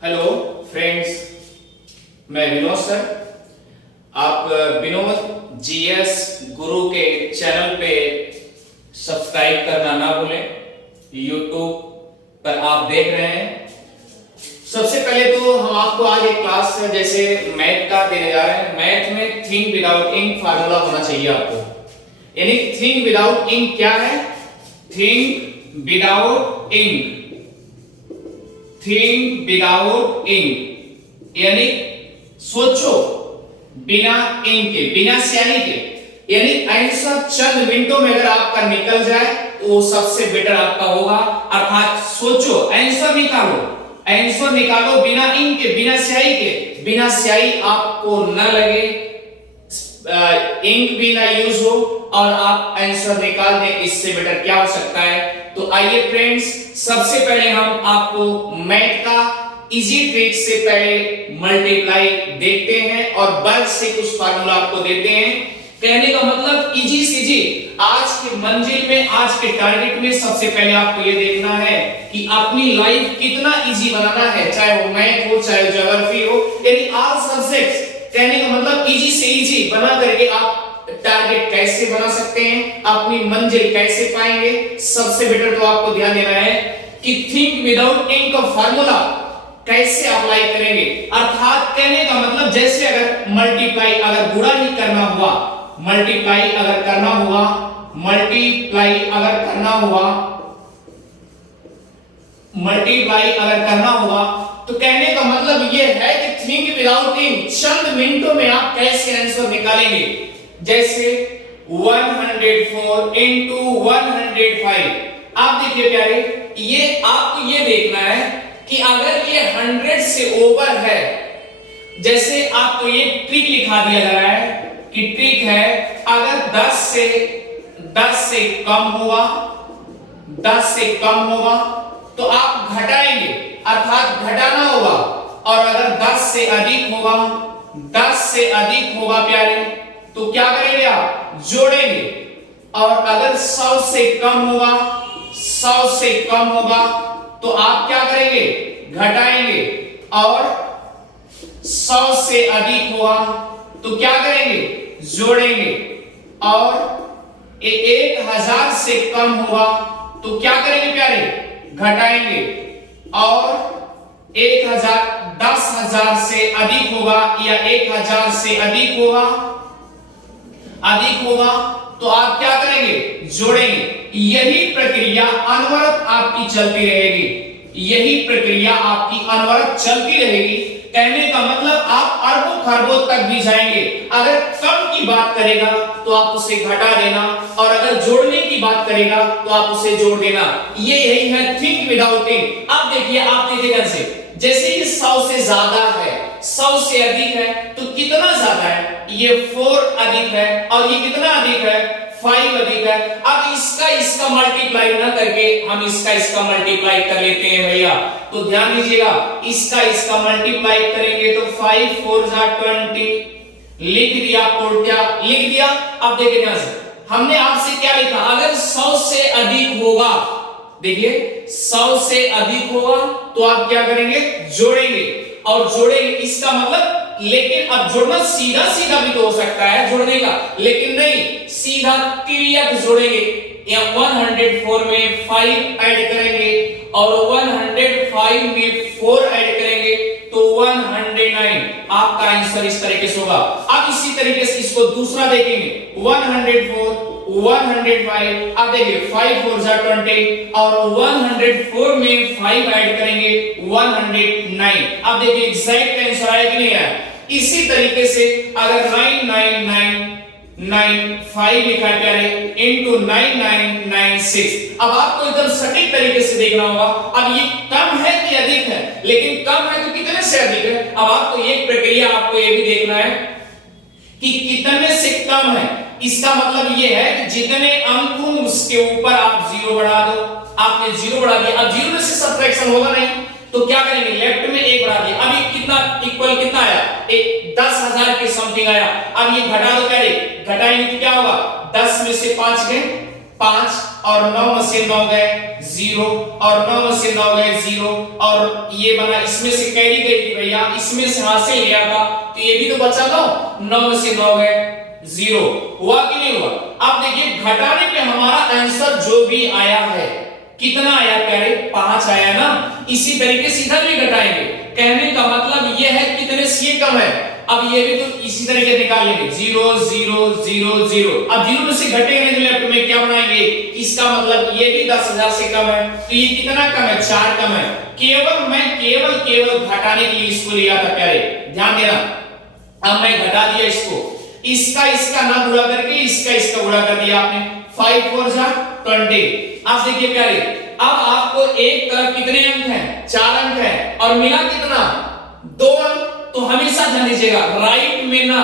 Hello friends, मैं Vinod sir. आप Vinod GS गुरु के चैनल पे सब्सक्राइब करना ना भूलें। यूट्यूब पर आप देख रहे हैं। सबसे पहले तो हम आपको आज एक क्लास जैसे मैथ का देने जा रहे हैं। मैथ में थिंक विदाउट इंक फार्मूला होना चाहिए आपको। यानी थिंक विदाउट इंक क्या है? Think without ink, think without ink यानी सोचो बिना इंक के, बिना स्याही के। यानी आंसर चंद मिनटों में अगर आपका निकल जाए तो वो सबसे बेटर आपका होगा। अर्थात सोचो, आंसर निकालो, आंसर निकालो बिना इंक के, बिना स्याही के। बिना स्याही आपको न लगे, इंक भी ना यूज हो और आप आंसर निकाल दें, इससे बेटर क्या हो सकता है? तो आइए फ्रेंड्स, सबसे पहले हम आपको मैथ का इजी ट्रिक से पहले मल्टीप्लाई देखते हैं और वर्ग से कुछ फार्मूला आपको देते हैं। कहने का मतलब इजी से इजी। आज के मंजिल में, आज के टारगेट में सबसे पहले आपको ये देखना है कि अपनी लाइफ कितना इजी बनाना है, चाहे वो मैथ हो, चाहे ज्योग्राफी हो, यानी ऑल सब्जेक्ट्स। कहने का मतलब इजी से इजी बना करके आप टारगेट कैसे बना सकते हैं, अपनी मंजिल कैसे पाएंगे। सबसे बेटर तो आपको ध्यान देना है कि थिंक विदाउट इंक का फार्मूला कैसे अप्लाई करेंगे। अर्थात कहने का मतलब जैसे अगर मल्टीप्लाई अगर गुणा ही करना हुआ, मल्टीप्लाई अगर करना हुआ, मल्टीप्लाई अगर करना हुआ, मल्टीप्लाई अगर करना हुआ, तो कहने का मतलब यह है कि थिंक विदाउट इंक चंद मिनटों में आप कैसे आंसर निकालेंगे। जैसे 104 into 105। आप देखिए प्यारे, ये आपको ये देखना है कि अगर ये 100 से ओवर है, जैसे आपको ये ट्रिक लिखा दिया जा रहा है कि ट्रिक है अगर 10 से कम हुआ, 10 से कम होगा तो आप घटाएंगे, अर्थात घटाना होगा। और अगर 10 से अधिक होगा, 10 से अधिक होगा प्यारे, तो क्या करेंगे आप? जोड़ेंगे। और अगर 100 से कम होगा, 100 से कम होगा तो आप क्या करेंगे? घटाएंगे। और 100 से अधिक होगा तो क्या करेंगे? जोड़ेंगे। और 1000 से कम होगा तो क्या करेंगे प्यारे? घटाएंगे। और 10,000 से अधिक होगा या 1000 से अधिक होगा, तो आप क्या करेंगे? जोड़ेंगे। यही प्रक्रिया अनवरत आपकी चलती रहेगी, यही प्रक्रिया आपकी अनवरत चलती रहेगी। कहने का मतलब आप अरबों खरबों तक भी जाएंगे। अगर कम की बात करेगा तो आप उसे घटा देना, और अगर जोड़ने की बात करेगा तो आप उसे जोड़ देना। ये यही है थिंक विदाउट इंक। अब देखिए, आप देखिएगा जैसे ये 100 से ज्यादा है, 100 से अधिक है, तो कितना ज्यादा है? ये 4 अधिक है, और ये कितना अधिक है? 5 अधिक है। अब इसका मल्टीप्लाई ना करके हम इसका मल्टीप्लाई कर लेते हैं भैया। तो ध्यान दीजिएगा, इसका मल्टीप्लाई करेंगे तो 5 4 20 लिख दिया, क्या लिख दिया? अब देखिए ध्यान से, हमने आपसे क्या लिखा? अगर 100 से अधिक होगा, देखिए 100 से अधिक होगा तो आप क्या करेंगे? जोड़ेंगे। और जोड़ेंगे इसका मतलब, लेकिन अब जोड़ना सीधा सीधा भी तो हो सकता है जोड़ने का, लेकिन नहीं, सीधा तिर्यक जोड़ेंगे। या 104 में 5 ऐड करेंगे और 105 में 4 ऐड करेंगे तो 109। आपका आंसर इस तरीके से होगा। अब इसी तरीके से इसको दूसरा देखेंगे, 104 105। अब देखिए 5 4 20 और 104 में 5 ऐड करेंगे 109। अब देखिए एग्जैक्ट आंसर आया कि नहीं आया? इसी तरीके से अगर 99995 लिखा है प्यारे इनटू 9996। अब आपको एकदम सटीक तरीके से देखना होगा। अब ये कम है कि अधिक है? लेकिन कम है तो कितने से अधिक है? अब आपको एक प्रक्रिया आपको ये भी देखना है कि कितने से कम है। इसका मतलब ये है कि जितने अंक हों उसके ऊपर आप 0 बढ़ा दो। आपने 0 बढ़ा दिया, अब 0 से सब्ट्रैक्शन होगा नहीं, तो क्या करेंगे? लेफ्ट में 1 बढ़ा दिया। अब ये कितना इक्वल कितना आया? 10,000 के समथिंग आया। अब ये घटा दो, क्या रे? घटाएंगे तो क्या होगा? 10 में से 5 गए, 5 और 9 में से 9 गए 0 और 9 में से 9 गए 0 और ये बना, इसमें से कैरी गई थी भैया, इसमें से हासिल लिया था तो ये भी तो बचा दो, 9 में से 9 गए 0। हुआ कि नहीं हुआ? अब देखिए घटाने पे हमारा आंसर जो भी आया है कितना आया प्यारे, 5 आया ना। इसी तरीके से इधर भी घटाएंगे, कहने का मतलब ये है कितने से कम है। अब ये भी तो इसी तरीके निकालेंगे 0 0 0 0। अब 0 में से घटेंगे तो लेफ्ट में क्या बनाएंगे, इसका मतलब ये भी 10,000 से कम है तो ये कितना कम है, 4 कम है। मैं केवल घटाने के लिए इसको लिया था प्यारे, ध्यान देना। अब मैं घटा दिया इसको, इसका ना गुणा करके इसका गुणा कर दिया आपने, 5 4 जा 20। अब देखिए प्यारे, अब आपको एक तरफ कितने अंक हैं, 4 अंक हैं और मिला कितना, 2 अंक। तो हमेशा ध्यान दीजिएगा राइट में ना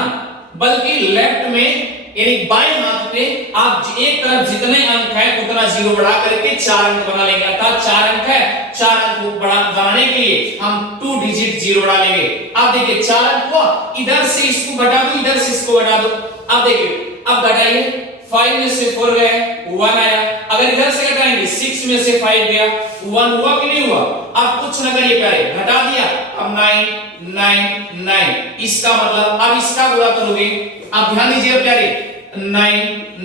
बल्कि लेफ्ट में यानी बाएं हाथ में आप एक तरफ जितने अंक हैं उतना 0 बढ़ा करके 4 अंक बना लेंगे। अर्थात 4 अंक है, 4 अंक बनाने के लिए हम 2 डिजिट 0 डालेंगे। अब देखिए 4 अंक हुआ, इधर से इसको घटा दो, इधर से इसको घटा दो। अब देखिए अब घटाइए, 5 में से 4 गए 1 आया, अगर इधर से घटाएंगे 6 में से 5 गया 1। हुआ कि नहीं हुआ? अब कुछ न करिए प्यारे, घटा दिया, अब 9 9 9। इसका मतलब अब इसका गुणा करोगे, अब ध्यान दीजिए प्यारे, 9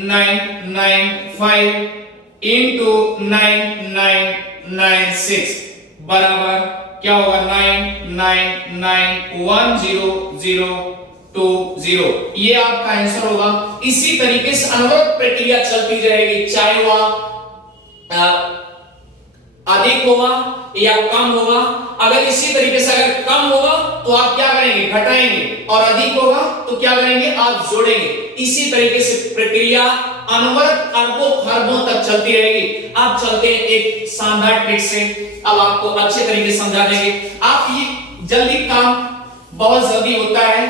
9 9 5 into 9 9 9 6 बराबर क्या होगा, 9 9 9 1 0 0 2 0। ये आपका आंसर होगा। इसी तरीके से अनवरत प्रक्रिया चलती रहेगी, चाहे वह अधिक होगा या कम होगा। अगर इसी तरीके से अगर कम होगा तो आप क्या करेंगे, घटाएंगे, और अधिक होगा तो क्या करेंगे, आप जोड़ेंगे। इसी तरीके से प्रक्रिया अनवरत अरबों खरबों तक चलती रहेगी। आप चलते हैं एक शानदार ट्रिक से, अब आपको अच्छे तरीके से समझा देंगे। आप ये जल्दी काम बहुत जल्दी होता है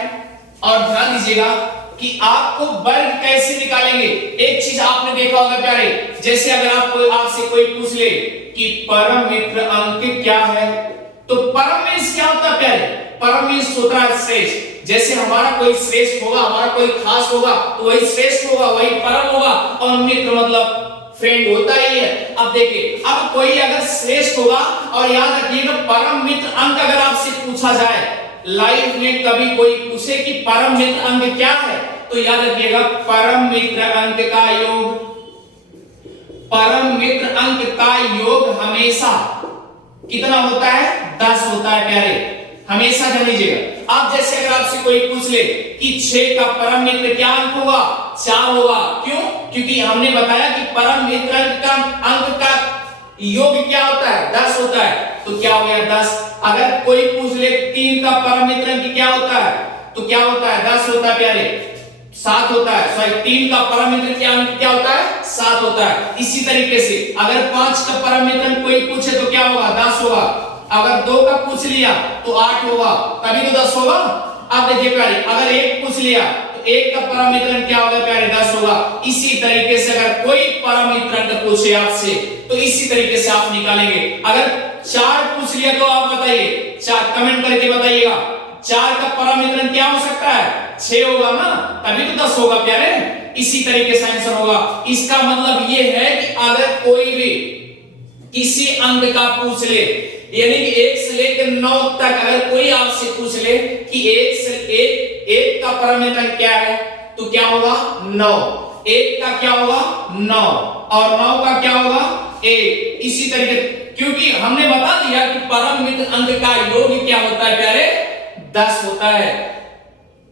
और ध्यान दीजिएगा कि आपको वर्ग कैसे निकालेंगे। एक चीज आपने देखा होगा प्यारे, जैसे अगर आपसे कोई पूछ ले कि परम मित्र अंक क्या है, तो परम मीन्स क्या होता है प्यारे, परम मीन्स होता है श्रेष्ठ। जैसे हमारा कोई श्रेष्ठ होगा, हमारा कोई खास होगा तो वही श्रेष्ठ होगा, वही परम होगा। और मित्र मतलब फ्रेंड होता ही है। अब देखिए, अब कोई अगर श्रेष्ठ होगा, और याद रखिएगा परम मित्र अंक अगर आपसे पूछा जाए, लाइफ में कभी कोई पूछे कि परम मित्र अंक क्या है, तो याद रखिएगा परम मित्र अंक का योग, परम मित्र अंक का योग हमेशा कितना होता है, 10 होता है प्यारे, हमेशा ध्यान दीजिएगा। आप जैसे अगर आपसे कोई पूछ ले कि 6 का परम मित्र क्या अंक होगा, 4 होगा। क्यों? क्योंकि हमने बताया कि परम मित्र अंक का योग क्या होता है, 10 होता है, तो क्या हो गया 10। अगर कोई पूछ ले 3 का परम मित्र अंक क्या होता है, तो क्या होता है, 10 होता है प्यारे, 7 होता है। सॉरी, 3 का परम मित्र क्या होता है, 7 होता है। इसी तरीके से अगर 5 का परम मित्र कोई पूछे तो क्या होगा, 10 होगा। अगर 2 का पूछ लिया तो 8 होगा, तभी तो 10 होगा। अब देखिए प्यारे, अगर 1 पूछ लिया तो 1 का परम मित्र क्या होगा प्यारे, 10 होगा। इसी तरीके से अगर कोई परम मित्र पूछे आपसे तो इसी तरीके से आप निकालेंगे। अगर 4 पूछ लिया तो आप बताइए, 4 कमेंट करके बताइएगा, 4 का परम मित्र क्या हो सकता है, 6 होगा ना, तभी तो 10 होगा प्यारे। इसी तरीके से आंसर होगा। इसका मतलब ये है कि अगर कोई भी किसी अंक का पूछ ले, यानी कि 1 से लेकर 9 तक अगर कोई आपसे पूछ ले कि 1 का परम मित्र क्या है, तो क्या होगा 9। 1 का क्या होगा 9 और 9 का क्या होगा 1। इसी तरीके, क्योंकि हमने बता दिया कि परम मित्र अंक का योग क्या होता है प्यारे, 10 होता है।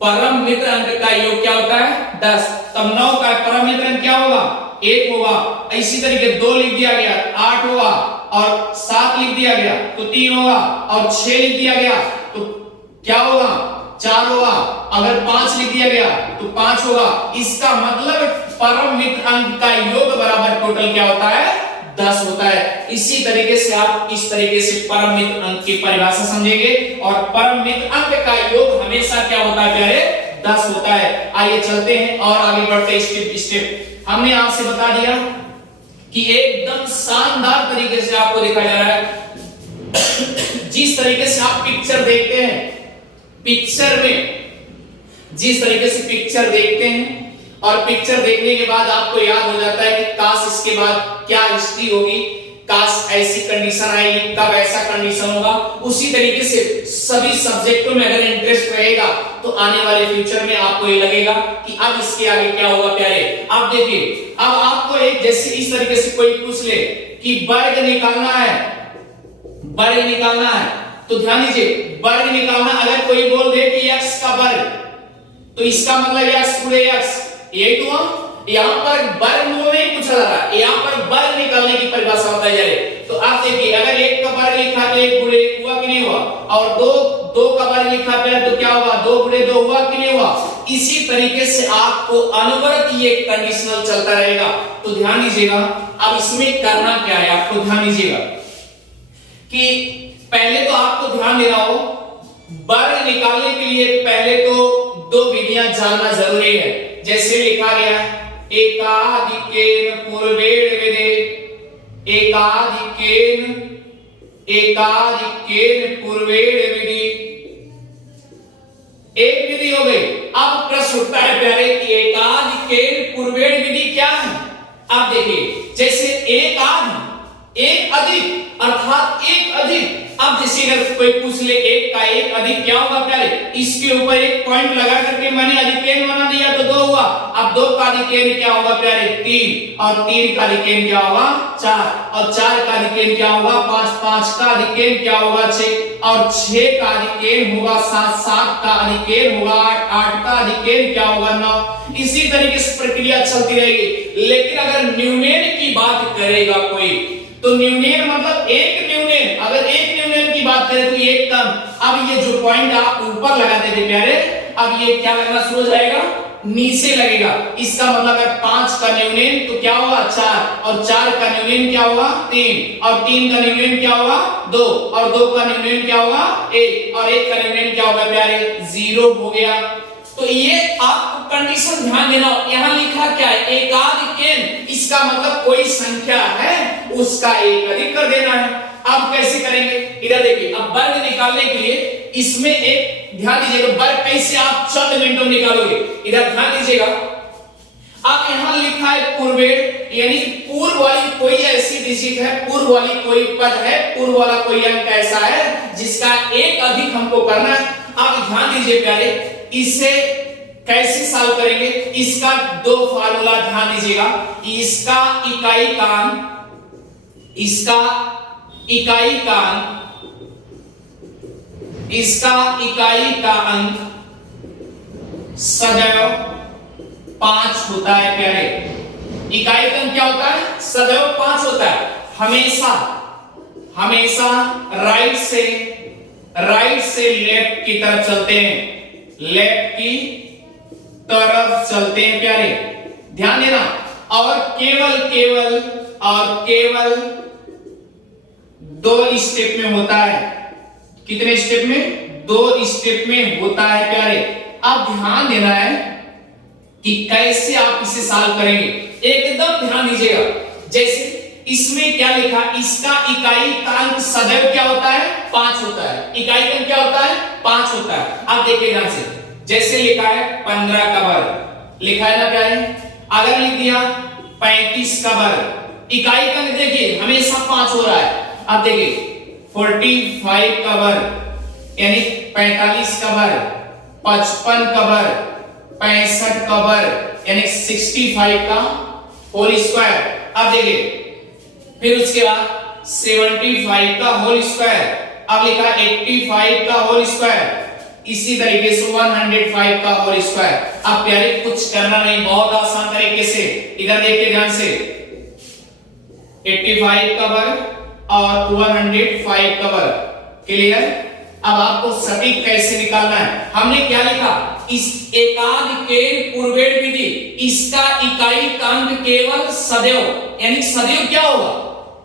परम मित्र अंक का योग क्या होता है, 10। तब 9 का परम मित्र अंक क्या होगा, 1 होगा। इसी तरीके 2 लिख दिया गया, 8 होगा, और 7 लिख दिया गया तो 3 होगा, और 6 लिख दिया गया तो क्या होगा, 4 होगा। अगर 5 लिख दिया गया तो 5 होगा। इसका मतलब परम मित्र अंक का योग बराबर टोटल क्या होता है, 10 होता है। इसी तरीके से आप इस तरीके से परम मित्र अंक की परिभाषा समझेंगे, और परम मित्र अंक का योग हमेशा क्या होता है प्यारे, 10 होता है। आइए चलते हैं और आगे बढ़ते हैं स्टेप स्टेप। हमने आपसे बता दिया कि एकदम शानदार तरीके से आपको दिखाया जा रहा है। जिस तरीके से आप पिक्चर देखते हैं, पिक्चर में जिस तरीके से पिक्चर देखते हैं और पिक्चर देखने के बाद आपको याद हो जाता है कि काश इसके बाद क्या हिस्ट्री होगी, काश ऐसी कंडीशन आएगी, कब ऐसा कंडीशन होगा। उसी तरीके से सभी सब्जेक्टों में अगर इंटरेस्ट रहेगा तो आने वाले फ्यूचर में आपको ये लगेगा कि अब इसके आगे क्या होगा प्यारे। अब देखिए, अब आपको एक जैसे इस तरीके से कोई पूछ ले कि वर्ग निकालना है, वर्ग निकालना है, तो ध्यान दीजिए वर्ग निकालना, अगर कोई बोल दे कि x का वर्ग, तो इसका मतलब x पूरे x, यही तो हम यहां पर वर्गमूल नहीं पूछा जा रहा, यहां पर वर्ग निकालने की परिभाषा बताई जा रही है। तो आप देखिए, अगर एक का वर्ग लिखा तो एक गुणे एक हुआ कि नहीं हुआ, और दो का वर्ग लिखा तो क्या हुआ, दो गुणे दो हुआ कि नहीं हुआ। इसी तरीके से आपको अनवरत ये कंडीशनल चलता रहेगा। तो ध्यान दीजिएगा, अब इसमें करना क्या है, आपको ध्यान दीजिएगा कि पहले तो आपको ध्यान देना हो, वर्ग निकालने के लिए पहले तो दो विधियां जानना जरूरी है। जैसे लिखा गया है एकाधिकेन पूर्वेण विधे, एकाधिकेन पूर्वेण विधि, एक विधि हो गई। अब प्रश्न उठता है प्यारे कि एकाधिकेन पूर्वेण विधि क्या है। अब देखिए, जैसे एक अधिक अर्थात एक अधिक, अब जैसे अगर कोई पूछ ले एक का एक अधिक क्या होगा प्यारे, इसके ऊपर एक पॉइंट लगा करके मैंने अधिकेन बना दिया तो दो हुआ। अब दो का अधिकेन क्या होगा प्यारे, तीन, और तीन का अधिकेन क्या होगा, चार, और चार का अधिकेन क्या होगा, पांच, पांच का अधिकेन क्या होगा, छह, और छह का अधिकेन होगा सात, सात का अधिकेन होगा आठ, आठ का अधिकेन क्या होगा, नौ। इसी तरीके से प्रक्रिया चलती रहेगी। लेकिन अगर न्यूमेन की बात करेगा कोई, तो न्यूमेन मतलब एक न्यूमेन, अगर एक न्यूमेन की बात करें तो एक कम। अब ये जो पॉइंट आप ऊपर लगाते थे प्यारे, अब ये क्या लगना शुरू हो जाएगा, नीचे लगेगा। इसका मतलब है पांच का न्यूमेन तो क्या होगा, चार, और चार का न्यूमेन क्या होगा, तीन, और तीन का न्यूमेन क्या होगा, दो, और दो का न्यूमेन क्या होगा, एक, और एक का न्यूमेन क्या होगा प्यारे, जीरो हो गया। तो ये आपको कंडीशन ध्यान देना, यहां लिखा क्या है, एकाधिकेन, इसका मतलब कोई संख्या है उसका एक अधिक कर देना है। अब कैसे करेंगे, इधर देखिए, अब वर्ग निकालने के लिए इसमें एक ध्यान दीजिएगा, वर्ग कैसे आप चंद मिनटों में निकालोगे, इधर ध्यान दीजिएगा। अब यहां लिखा है पूर्वेण, यानी पूर्व वाली कोई ऐसी डिजिट है, पूर्व वाली कोई पद है, पूर्व वाला कोई अंक ऐसा है जिसका एक अधिक हमको करना है। अब ध्यान दीजिए प्यारे, इसे कैसे सॉल्व करेंगे, इसका दो फार्मूला ध्यान दीजिएगा। इसका इकाई का अंक, इसका इकाई का अंक, इसका इकाई का अंक सदैव 5 होता है प्यारे। इकाई का अंक क्या होता है, सदैव 5 होता है। हमेशा हमेशा राइट से लेफ्ट की तरफ चलते हैं, लेफ्ट की तरफ चलते हैं प्यारे, ध्यान देना। और केवल दो स्टेप में होता है। कितने स्टेप में, 2 स्टेप में होता है प्यारे। अब ध्यान देना है कि कैसे आप इसे सॉल्व करेंगे, एकदम ध्यान दीजिएगा। जैसे इसमें क्या लिखा, इसका इकाई का अंक सदैव क्या होता है, 5 होता है। इकाई का अंक क्या होता है, 5 होता है। आप देखिए ध्यान से, जैसे लिखा है 15 का वर्ग, लिखा है ना प्यारे। अगर लिख दिया 35 का वर्ग, इकाई का अंक देखिए हमेशा 5 हो रहा है। अब देखिए 45 का वर्ग यानी 45 का वर्ग, 55 का वर्ग, 65 का वर्ग यानी 65 का होल स्क्वायर। अब देखिए फिर उसके बाद 75 का होल स्क्वायर, अब लिखा 85 का होल स्क्वायर, इसी तरीके से 105 का होल स्क्वायर। अब प्यारे कुछ करना नहीं, बहुत आसान तरीके से, इधर देखिए ध्यान से, 85 का वर्ग और 105 का वर्ग, क्लियर। अब आपको सटीक कैसे निकालना है, हमने क्या लिखा, इस एकाधिकेन पूर्वेण विधि, इसका इकाई का अंक केवल सदैव, यानी सदैव क्या होगा,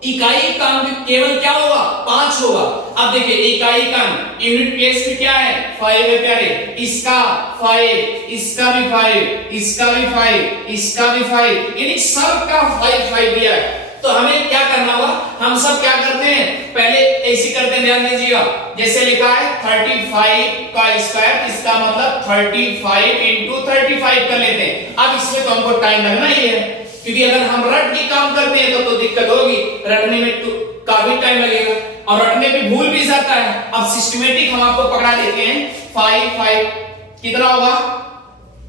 इकाई का अंक केवल क्या होगा, 5 होगा। अब देखिए इकाई का अंक यूनिट प्लेस में क्या है, 5 है प्यारे। इसका 5, इसका भी 5, इसका भी 5, इसका भी 5, यानी सबका 5 5 दिया है। तो हमें क्या करना होगा, हम सब क्या करते हैं, पहले ऐसे करते हैं, ध्यान दीजिएगा। जैसे लिखा है 35 का स्क्वायर, इसका मतलब 35 इंटू 35 कर लेते हैं। अब इसमें तो हमको टाइम लगना ही है, क्योंकि अगर हम रट के काम करते हैं तो दिक्कत होगी, रटने में तो काफी टाइम लगेगा और रटने पे भूल भी जाता है। अब सिस्टमेटिक हम आपको पकड़ा देते हैं। 5 कितना होगा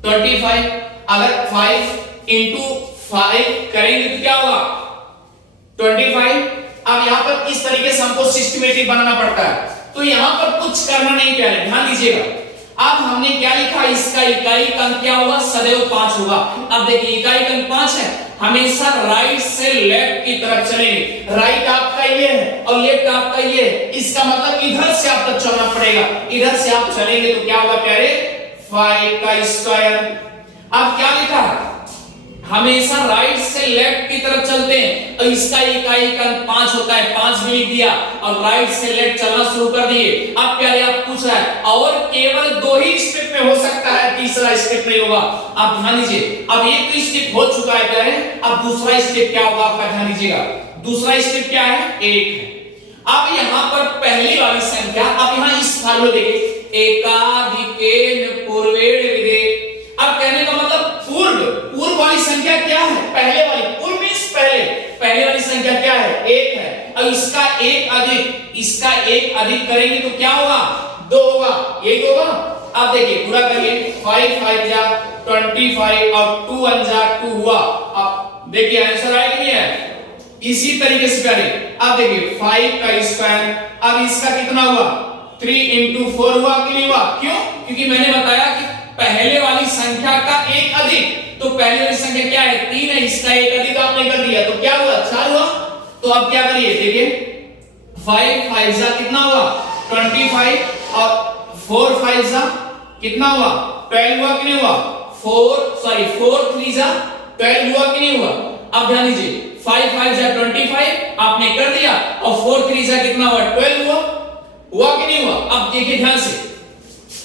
25, अगर 5 इंटू 5 करेंगे तो क्या होगा 25। अब यहां पर इस तरीके से हमको सिस्टमेटिक बनाना पड़ता है, तो यहां पर कुछ करना नहीं प्यारे, ध्यान दीजिएगा। अब हमने क्या लिखा, इसका इकाई अंक क्या होगा, सदैव 5 होगा। अब देखिए इकाई अंक 5 है, हमेशा राइट से लेफ्ट की तरफ चलेंगे। राइट आपका ये है और लेफ्ट आपका ये है, इसका मतलब इधर से आपको चलना पड़ेगा। इधर से आप चलेंगे तो क्या होगा प्यारे 5 का स्क्वायर। अब क्या लिखा, हमेशा राइट से लेफ्ट की तरफ चलते हैं, और इसका इकाई अंक 5 होता है, 5 भी लिख दिया और राइट से लेफ्ट चलना शुरू कर दिए। अब पहले आप पूछ रहा है और केवल 2 ही स्टेप में हो सकता है, तीसरा स्टेप नहीं होगा। आप ध्यान दीजिए, अब एक तो स्टेप हो चुका है, क्या है, अब दूसरा स्टेप क्या होगा आपका, ध्यान दीजिएगा। दूसरा स्टेप क्या है, 1 है। अब यहां पर पहली वाली संख्या, अब यहां इस फार्मूले देखिए, एकाधिकेन पूर्वेण विधे। अब कहने का मतलब पूर्व वाली संख्या क्या है, पहले वाली, पूर्व मींस पहले वाली संख्या क्या है 1 है, और इसका एक अधिक करेंगे तो क्या होगा 2 होगा, यही होगा। अब देखिए पूरा करिए, 5 5 जा 25 और 2 1 जा 2 हुआ। अब देखिए आंसर आया कि नहीं है, इसी तरीके से करें। अब देखिए 5 का स्क्वायर, अब इसका कितना हुआ 3 इंटू 4 हुआ कि नहीं हुआ, क्यों, क्योंकि मैंने बताया कि पहले वाली संख्या का एक अधिक, तो पहले वाली संख्या क्या है 3 है, इसका एक अधिक आपने कर दिया तो क्या हुआ 4 हुआ। तो अब क्या करिए, देखिए 5 5 जा कितना हुआ 25 और 4 5 जा कितना हुआ 12 हुआ कि नहीं हुआ, 4 3 जा 12 हुआ कि नहीं हुआ। अब ध्यान दीजिए 5 5 जा 25 आपने कर दिया और 4 3 जा कितना हुआ 12 हुआ कि नहीं हुआ। अब देखिए ध्यान से,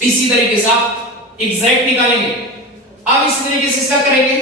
इसी तरीके से आप एग्जैक्ट निकालेंगे। अब इस तरीके से इसका करेंगे